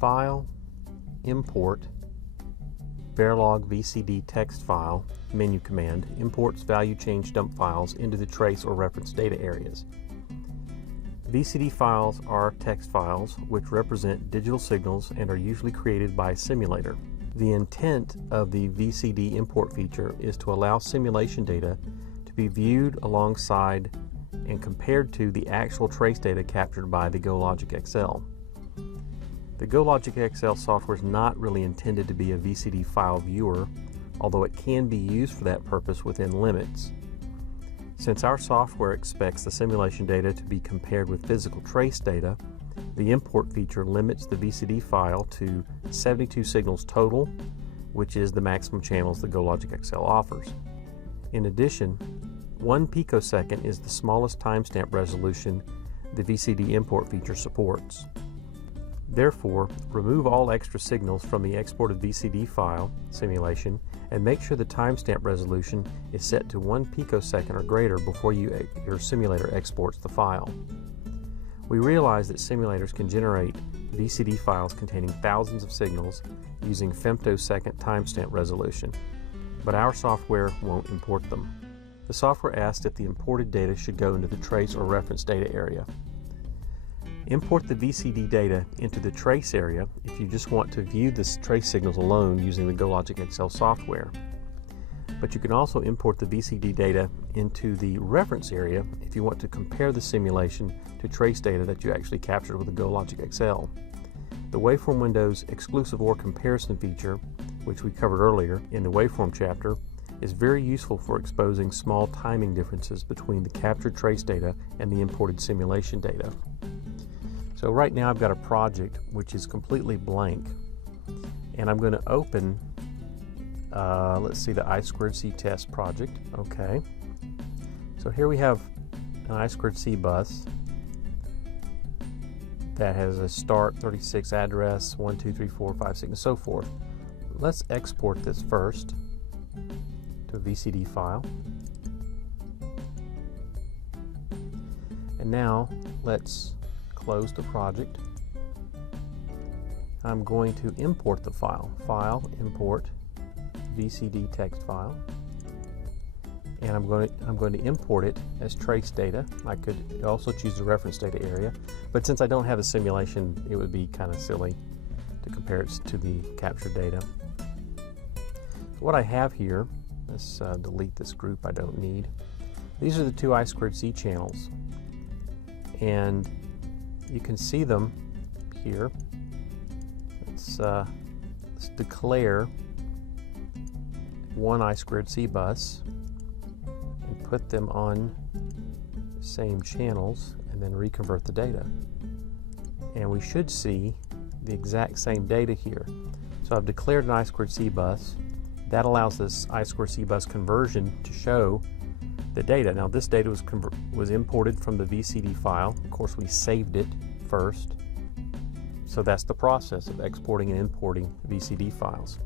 File, Import, Verilog VCD text file menu command imports value change dump files into the trace or reference data areas. VCD files are text files which represent digital signals and are usually created by a simulator. The intent of the VCD import feature is to allow simulation data to be viewed alongside and compared to the actual trace data captured by the GoLogicXL. The GoLogicXL software is not really intended to be a VCD file viewer, although it can be used for that purpose within limits. Since our software expects the simulation data to be compared with physical trace data, the import feature limits the VCD file to 72 signals total, which is the maximum channels that GoLogicXL offers. In addition, 1 picosecond is the smallest timestamp resolution the VCD import feature supports. Therefore, remove all extra signals from the exported VCD file simulation and make sure the timestamp resolution is set to 1 picosecond or greater before your simulator exports the file. We realize that simulators can generate VCD files containing thousands of signals using femtosecond timestamp resolution, but our software won't import them. The software asks if the imported data should go into the trace or reference data area. Import the VCD data into the trace area if you just want to view the trace signals alone using the GoLogicXL software. But you can also import the VCD data into the reference area if you want to compare the simulation to trace data that you actually captured with the GoLogicXL. The waveform window's exclusive OR comparison feature, which we covered earlier in the waveform chapter, is very useful for exposing small timing differences between the captured trace data and the imported simulation data. So right now I've got a project which is completely blank, and I'm going to open, let's see, the I2C test project. Okay, so here we have an I2C bus that has a start 36 address, 1, 2, 3, 4, 5, 6, and so forth. Let's export this first to a VCD file, and now let's close the project. I'm going to import the file. File, import, VCD text file, and I'm going to import it as trace data. I could also choose the reference data area, but since I don't have a simulation, it would be kind of silly to compare it to the captured data. So what I have here, let's delete this group I don't need. These are the two I2C channels, and you can see them here. Let's declare one I2C bus and put them on the same channels and then reconvert the data. And we should see the exact same data here. So I've declared an I2C bus. That allows this I2C bus conversion to show the data. Now this data was imported from the VCD file. Of course, we saved it first. So that's the process of exporting and importing VCD files.